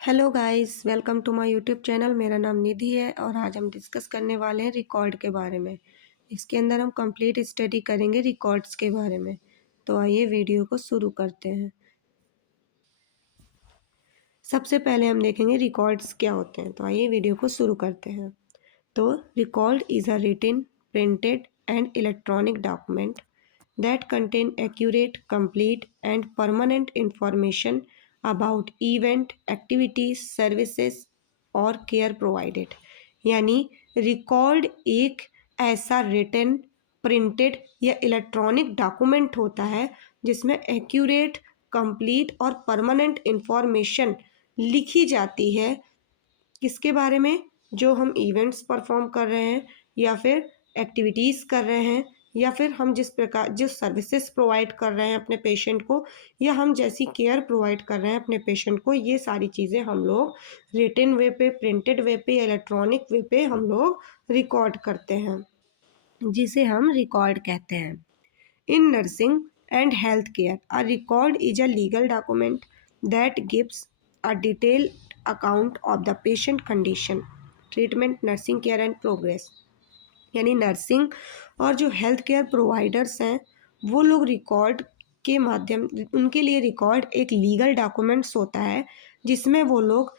Hello guys, welcome to my YouTube channel. मेरा नाम निधि है और आज हम डिस्कस करने वाले हैं रिकॉर्ड के बारे में। इसके अंदर हम कंप्लीट स्टडी करेंगे रिकॉर्ड्स के बारे में। तो आइए वीडियो को शुरू करते हैं। सबसे पहले हम देखेंगे रिकॉर्ड्स क्या होते हैं। तो आइए वीडियो को शुरू करते हैं। तो record is a written, printed and electronic document that contain accurate, complete, and permanent information about event, activities, services और care provided। यानी रिकॉर्ड एक ऐसा रिटन, प्रिंटेड या इलेक्ट्रॉनिक डॉक्यूमेंट होता है जिसमें एक्यूरेट, कंप्लीट और परमानेंट इंफॉर्मेशन लिखी जाती है। किसके बारे में? जो हम इवेंट्स परफॉर्म कर रहे हैं या फिर एक्टिविटीज़ कर रहे हैं या फिर हम जिस सर्विसेज प्रोवाइड कर रहे हैं अपने पेशेंट को या हम जैसी केयर प्रोवाइड कर रहे हैं अपने पेशेंट को, ये सारी चीज़ें हम लोग रिटन वे पे, प्रिंटेड वे पे, इलेक्ट्रॉनिक वे पे हम लोग रिकॉर्ड करते हैं, जिसे हम रिकॉर्ड कहते हैं। In nursing and healthcare, a record is a legal document that gives a detailed account of the patient condition, treatment, nursing care and progress। यानी नर्सिंग और जो हेल्थ केयर प्रोवाइडर्स हैं वो लोग रिकॉर्ड के माध्यम उनके लिए रिकॉर्ड एक लीगल डॉक्यूमेंट्स होता है जिसमें वो लोग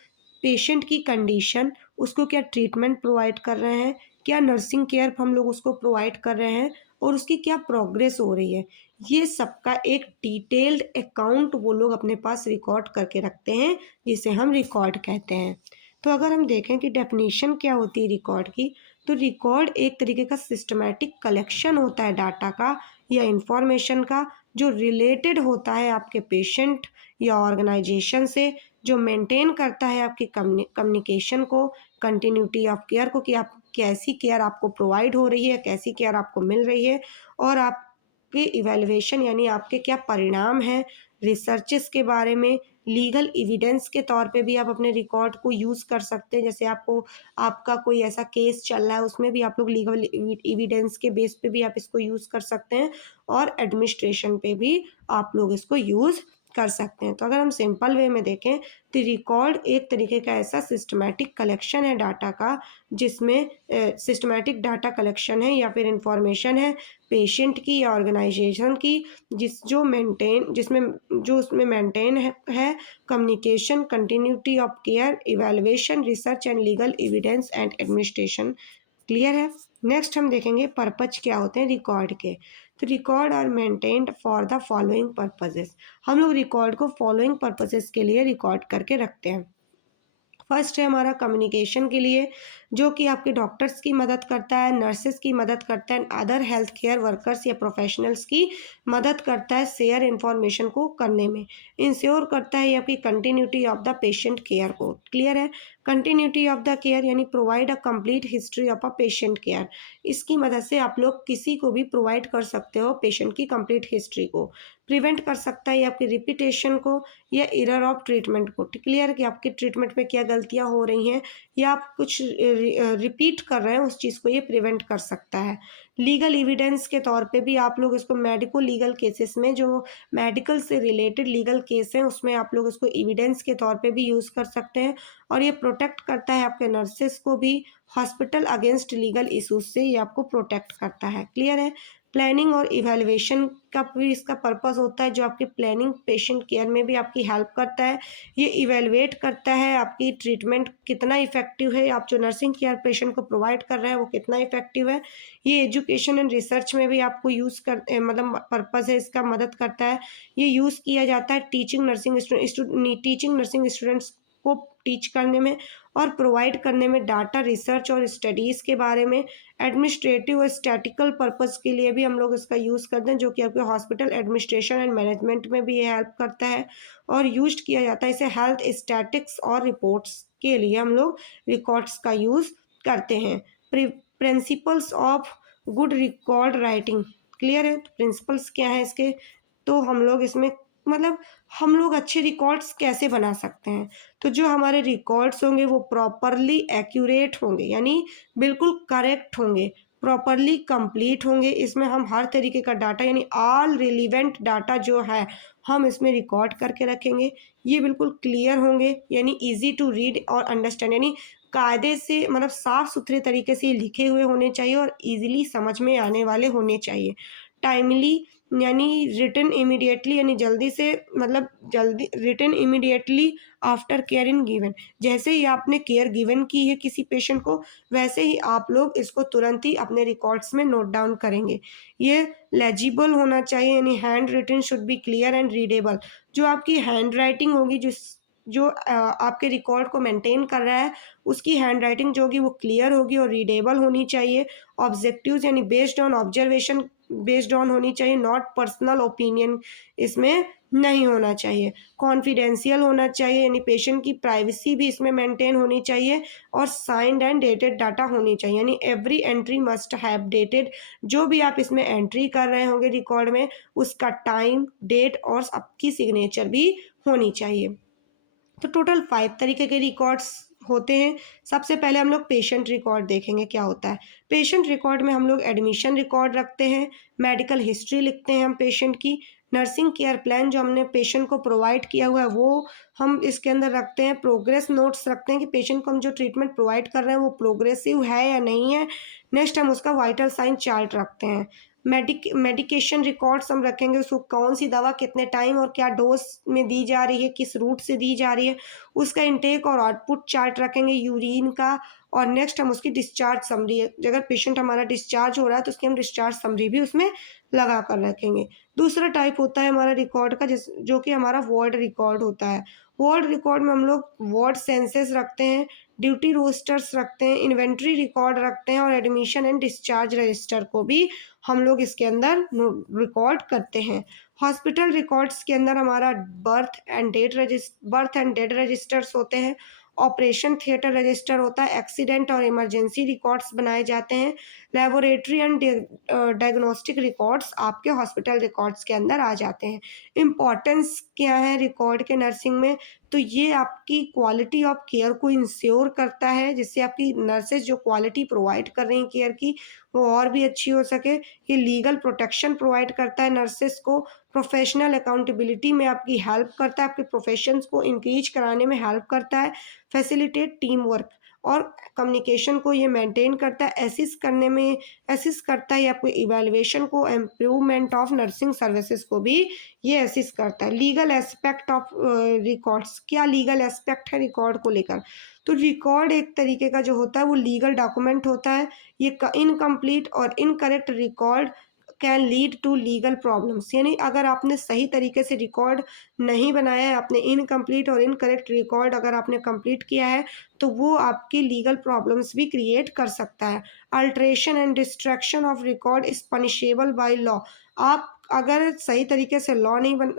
पेशेंट की कंडीशन, उसको क्या ट्रीटमेंट प्रोवाइड कर रहे हैं, क्या नर्सिंग केयर हम लोग उसको प्रोवाइड कर रहे हैं और उसकी क्या प्रोग्रेस हो रही है, ये सबका एक डिटेल्ड अकाउंट वो लोग अपने पास रिकॉर्ड करके रखते हैं, जिसे हम रिकॉर्ड कहते हैं। तो अगर हम देखें कि डेफिनेशन क्या होती है रिकॉर्ड की, तो रिकॉर्ड एक तरीके का सिस्टमैटिक कलेक्शन होता है डाटा का या इंफॉर्मेशन का, जो रिलेटेड होता है आपके पेशेंट या ऑर्गेनाइजेशन से, जो मेंटेन करता है आपकी कम्युनिकेशन को, कंटिन्यूटी ऑफ केयर को, कि आप कैसी केयर आपको प्रोवाइड हो रही है, कैसी केयर आपको मिल रही है, और आपके इवैल्यूएशन यानी आपके क्या परिणाम हैं, रिसर्चेस के बारे में, लीगल एविडेंस के तौर पे भी आप अपने रिकॉर्ड को यूज़ कर सकते हैं। जैसे आपका कोई ऐसा केस चल रहा है, उसमें भी आप लोग लीगल एविडेंस के बेस पे भी आप इसको यूज़ कर सकते हैं और एडमिनिस्ट्रेशन पे भी आप लोग इसको यूज़ कर सकते हैं। तो अगर हम सिंपल वे में देखें तो रिकॉर्ड एक तरीके का ऐसा सिस्टमैटिक कलेक्शन है डाटा का, जिसमें सिस्टमैटिक डाटा कलेक्शन है या फिर इंफॉर्मेशन है पेशेंट की या ऑर्गेनाइजेशन की, जो उसमें मेंटेन है communication, continuity of care, evaluation, research and legal evidence and administration. Clear है। नेक्स्ट हम देखेंगे पर्पज क्या होते हैं रिकॉर्ड के। तो record are maintained for the following purposes. हम लोग रिकॉर्ड को फॉलोइंग पर्पजेस के लिए रिकॉर्ड करके रखते हैं। फर्स्ट है हमारा कम्युनिकेशन के लिए, जो कि आपके डॉक्टर्स की मदद करता है, नर्सेस की मदद करता है, अदर हेल्थ केयर वर्कर्स या प्रोफेशनल्स की मदद करता है शेयर इन्फॉर्मेशन को करने में, इंश्योर करता है ये आपकी continuity of the patient care को। क्लियर है। कंटिन्यूटी ऑफ द केयर यानी provide a complete history of a patient care. इसकी मदद से आप लोग किसी को भी प्रोवाइड कर सकते हो पेशेंट की कंप्लीट हिस्ट्री को। प्रिवेंट कर सकता है ये आपकी रिपीटेशन को या एरर ऑफ ट्रीटमेंट को। क्लियर कि आपकी ट्रीटमेंट में क्या गलतियां हो रही हैं या आप कुछ रिपीट कर रहे हैं, उस चीज़ को ये प्रिवेंट कर सकता है। लीगल एविडेंस के तौर पे भी आप लोग इसको मेडिको लीगल केसेस में, जो मेडिकल से रिलेटेड लीगल केस हैं उसमें आप लोग इसको एविडेंस के तौर पे भी यूज़ कर सकते हैं। और ये प्रोटेक्ट करता है आपके नर्सेस को भी हॉस्पिटल अगेंस्ट लीगल इशूज से, ये आपको प्रोटेक्ट करता है। क्लियर है। प्लानिंग और इवैल्यूएशन का भी इसका पर्पस होता है, जो आपकी प्लानिंग पेशेंट केयर में भी आपकी हेल्प करता है। ये इवैल्यूएट करता है आपकी ट्रीटमेंट कितना इफेक्टिव है, आप जो नर्सिंग केयर पेशेंट को प्रोवाइड कर रहे हैं वो कितना इफेक्टिव है। ये एजुकेशन एंड रिसर्च में भी आपको यूज़ कर मतलब पर्पस है इसका, मदद करता है। ये यूज़ किया जाता है टीचिंग नर्सिंग स्टूडेंट्स को टीच करने में और प्रोवाइड करने में, डाटा रिसर्च और स्टडीज़ के बारे में। एडमिनिस्ट्रेटिव और स्टैटिकल पर्पस के लिए भी हम लोग इसका यूज़ करते हैं, जो कि आपके हॉस्पिटल एडमिनिस्ट्रेशन एंड मैनेजमेंट में भी ये हेल्प करता है और यूज किया जाता है इसे हेल्थ स्टैटिक्स और रिपोर्ट्स के लिए हम लोग रिकॉर्ड्स का यूज़ करते हैं। Principles of good record writing. Clear है। तो प्रिंसिपल्स क्या है इसके, तो हम लोग इसमें हम लोग अच्छे रिकॉर्ड्स कैसे बना सकते हैं। तो जो हमारे रिकॉर्ड्स होंगे वो प्रॉपरली एक्यूरेट होंगे, यानी बिल्कुल करेक्ट होंगे, प्रॉपरली कंप्लीट होंगे। इसमें हम हर तरीके का डाटा यानी ऑल रिलीवेंट डाटा जो है हम इसमें रिकॉर्ड करके रखेंगे। ये बिल्कुल क्लियर होंगे, यानी ईज़ी टू रीड और अंडरस्टैंड, यानी कायदे से मतलब साफ-सुथरे तरीके से लिखे हुए होने चाहिए और ईज़िली समझ में आने वाले होने चाहिए। टाइमली यानी रिटन इमीडिएटली, यानी जल्दी से मतलब जल्दी written immediately after care in given. जैसे ही आपने केयर गिवन की है किसी पेशेंट को, वैसे ही आप लोग इसको तुरंत ही अपने रिकॉर्ड्स में नोट डाउन करेंगे। ये लेजिबल होना चाहिए, यानी hand written should be clear and readable. जो आपकी हैंड राइटिंग होगी, जो आपके रिकॉर्ड को मेंटेन कर रहा है, उसकी हैंड राइटिंग जो होगी वो क्लियर होगी और रीडेबल होनी चाहिए। ऑब्जेक्टिव्स यानी based on observation based on होनी चाहिए, नॉट पर्सनल ओपिनियन इसमें नहीं होना चाहिए। कॉन्फिडेंशियल होना चाहिए, यानी पेशेंट की प्राइवेसी भी इसमें मेंटेन होनी चाहिए और साइंड एंड डेटेड डाटा होनी चाहिए, यानी every entry must have dated. जो भी आप इसमें एंट्री कर रहे होंगे रिकॉर्ड में, उसका टाइम, डेट और आपकी सिग्नेचर भी होनी चाहिए। तो टोटल 5 तरीके के रिकॉर्ड्स होते हैं। सबसे पहले हम लोग पेशेंट रिकॉर्ड देखेंगे क्या होता है। पेशेंट रिकॉर्ड में हम लोग एडमिशन रिकॉर्ड रखते हैं, मेडिकल हिस्ट्री लिखते हैं हम पेशेंट की, नर्सिंग केयर प्लान जो हमने पेशेंट को प्रोवाइड किया हुआ है वो हम इसके अंदर रखते हैं, प्रोग्रेस नोट्स रखते हैं कि पेशेंट को हम जो ट्रीटमेंट प्रोवाइड कर रहे हैं वो प्रोग्रेसिव है या नहीं है। नेक्स्ट हम उसका वाइटल साइन चार्ट रखते हैं। मेडिकेशन रिकॉर्ड्स हम रखेंगे, उसको कौन सी दवा कितने टाइम और क्या डोज में दी जा रही है, किस रूट से दी जा रही है, उसका इनटेक और आउटपुट चार्ट रखेंगे यूरिन का। और नेक्स्ट हम उसकी डिस्चार्ज समरी, अगर पेशेंट हमारा डिस्चार्ज हो रहा है तो उसकी हम डिस्चार्ज समरी भी उसमें लगा कर रखेंगे। दूसरा टाइप होता है हमारा रिकॉर्ड का, जो कि हमारा वार्ड रिकॉर्ड होता है। वार्ड रिकॉर्ड में हम लोग वार्ड सेंसेस रखते हैं, ड्यूटी रोस्टर्स रखते हैं, इन्वेंट्री रिकॉर्ड रखते हैं और एडमिशन एंड डिस्चार्ज रजिस्टर को भी हम लोग इसके अंदर रिकॉर्ड करते हैं। हॉस्पिटल रिकॉर्ड्स के अंदर हमारा बर्थ एंड डेड रजिस्टर्स होते हैं, ऑपरेशन थिएटर रजिस्टर होता है, एक्सीडेंट और इमरजेंसी रिकॉर्ड्स बनाए जाते हैं, लेबोरेटरी एंड डायग्नोस्टिक रिकॉर्ड्स आपके हॉस्पिटल रिकॉर्ड्स के अंदर आ जाते हैं। इम्पॉर्टेंस क्या है रिकॉर्ड के नर्सिंग में, तो ये आपकी क्वालिटी ऑफ केयर को इंश्योर करता है, जिससे आपकी नर्सेज जो क्वालिटी प्रोवाइड कर रही हैं केयर की वो और भी अच्छी हो सके। ये लीगल प्रोटेक्शन प्रोवाइड करता है नर्सेस को, प्रोफेशनल अकाउंटेबिलिटी में आपकी हेल्प करता है, आपके प्रोफेशंस को इंक्रीज कराने में हेल्प करता है, फैसिलिटेट टीम वर्क और कम्युनिकेशन को ये मेंटेन करता है, असिस्ट करता है, आपको इवैल्यूएशन को, इम्प्रूवमेंट ऑफ नर्सिंग सर्विसेज को भी ये असिस्ट करता है। लीगल एस्पेक्ट ऑफ रिकॉर्ड्स, क्या लीगल एस्पेक्ट है रिकॉर्ड को लेकर, तो रिकॉर्ड एक तरीके का जो होता है वो लीगल डॉक्यूमेंट होता है। ये इनकम्प्लीट और incorrect record can lead to legal problems, यानी अगर आपने सही तरीके से रिकॉर्ड नहीं बनाया है, आपने इनकम्प्लीट और इनकरेक्ट रिकॉर्ड अगर आपने कंप्लीट किया है तो वो आपकी लीगल प्रॉब्लम्स भी क्रिएट कर सकता है। Alteration and distraction of record is punishable by law. आप अगर सही तरीके से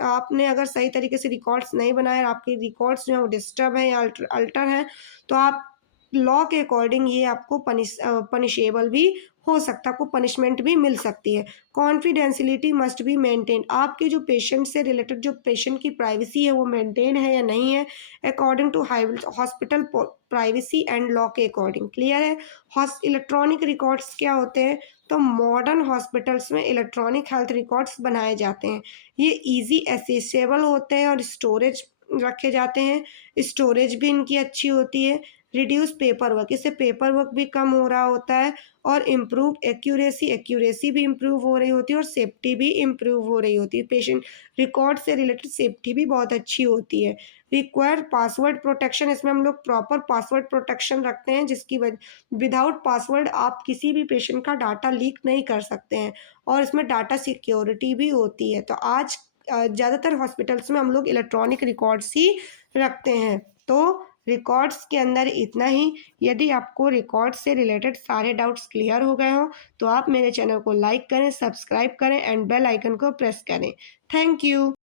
आपने अगर सही तरीके से रिकॉर्ड्स नहीं बनाए, आपके रिकॉर्ड्स जो है वो डिस्टर्ब है या अल्टर है, तो आप लॉ के अकॉर्डिंग ये आपको पनिशेबल भी हो सकता है, आपको पनिशमेंट भी मिल सकती है। कॉन्फिडेंशियलिटी मस्ट बी मेंटेन, आपके जो पेशेंट से रिलेटेड जो पेशेंट की प्राइवेसी है वो मेंटेन है या नहीं है, according to hospital privacy and law के अकॉर्डिंग। क्लियर है। इलेक्ट्रॉनिक रिकॉर्ड्स क्या होते हैं, तो मॉडर्न हॉस्पिटल्स में इलेक्ट्रॉनिक हेल्थ रिकॉर्ड्स बनाए जाते हैं। ये ईजी एसेसेबल होते हैं और स्टोरेज रखे जाते हैं, स्टोरेज भी इनकी अच्छी होती है। रिड्यूस पेपर वर्क, इससे पेपर वर्क भी कम हो रहा होता है और इम्प्रूव एक्यूरेसी भी इम्प्रूव हो रही होती है और सेफ्टी भी इम्प्रूव हो रही होती है। पेशेंट रिकॉर्ड से रिलेटेड सेफ्टी भी बहुत अच्छी होती है। रिक्वायर पासवर्ड प्रोटेक्शन, इसमें हम लोग प्रॉपर पासवर्ड प्रोटेक्शन रखते हैं, जिसकी वजह विदाउट पासवर्ड आप किसी भी पेशेंट का डाटा लीक नहीं कर सकते हैं और इसमें डाटा सिक्योरिटी भी होती है। तो आज ज़्यादातर हॉस्पिटल्स में हम लोग इलेक्ट्रॉनिक रिकॉर्ड्स ही रखते हैं। तो रिकॉर्ड्स के अंदर इतना ही। यदि आपको रिकॉर्ड से रिलेटेड सारे डाउट्स क्लियर हो गए हों तो आप मेरे चैनल को लाइक करें, सब्सक्राइब करें एंड बेल आइकन को प्रेस करें। Thank you.